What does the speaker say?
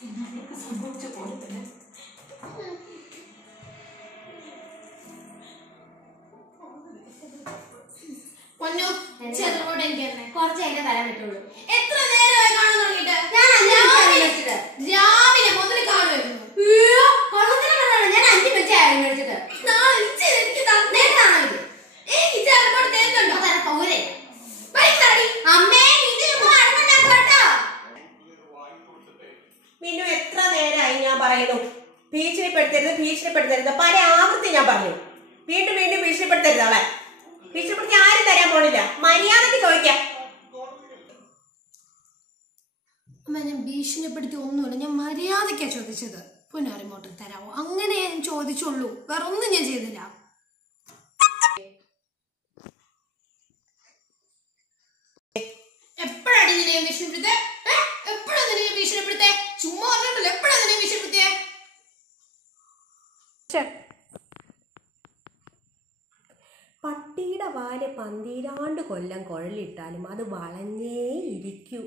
സംഭവിച്ച പോലെ തന്നെ പൊന്നു ചെറുപോട്ട് എനിക്ക് കുറച്ച് അതിന്റെ തരാൻ പറ്റുള്ളൂ. എത്ര നേരമായി കാണാൻ തുടങ്ങിയിട്ട്? രാവിലെ മുതൽ കാണുമായിരുന്നു. ഞാൻ 5 മിനിറ്റ് ആയി മേടിച്ചിട്ട്. എനിക്ക് തന്നേട്ടാണ് എനിക്ക് ചെറുപോട്ട് തരുന്നുണ്ടോ? തന്നെ പൗരേ അമ്മേ മിന്നു എത്ര നേരമായി ഞാൻ പറയുന്നു ഭീഷണിപ്പെടുത്തരുത് പല ആവൃത്തി ഞാൻ പറഞ്ഞു. വീണ്ടും ഭീഷണിപ്പെടുത്തരുത്. അവളെ ഭീഷണിപ്പെടുത്തി ആരും തരാൻ പോണില്ല. മര്യാദക്ക് ചോദിക്കാം. അമ്മ ഞാൻ ഭീഷണിപ്പെടുത്തി ഒന്നുമില്ല. ഞാൻ മര്യാദയ്ക്കാ ചോദിച്ചത്. പിന്നെ റിമോട്ട് തരാമോ അങ്ങനെ ഞാൻ ചോദിച്ചുള്ളൂ. വേറെ ഒന്നും ഞാൻ ചെയ്തില്ല. എപ്പോഴാണ് നിന്നെ ഭീഷണിപ്പെടുത്തേ? എപ്പോഴാ നിന്നെ ഭീഷണിപ്പെടുത്തേ? ചുമ്മാ പറഞ്ഞിട്ടല്ലോ. എപ്പോഴാ നിന്നെ ഭീഷണിപ്പെടുത്തിയേ? പട്ടിയുടെ വാല് 12 കൊല്ലം കുഴലിട്ടാലും അത് വളഞ്ഞേ ഇരിക്കൂ.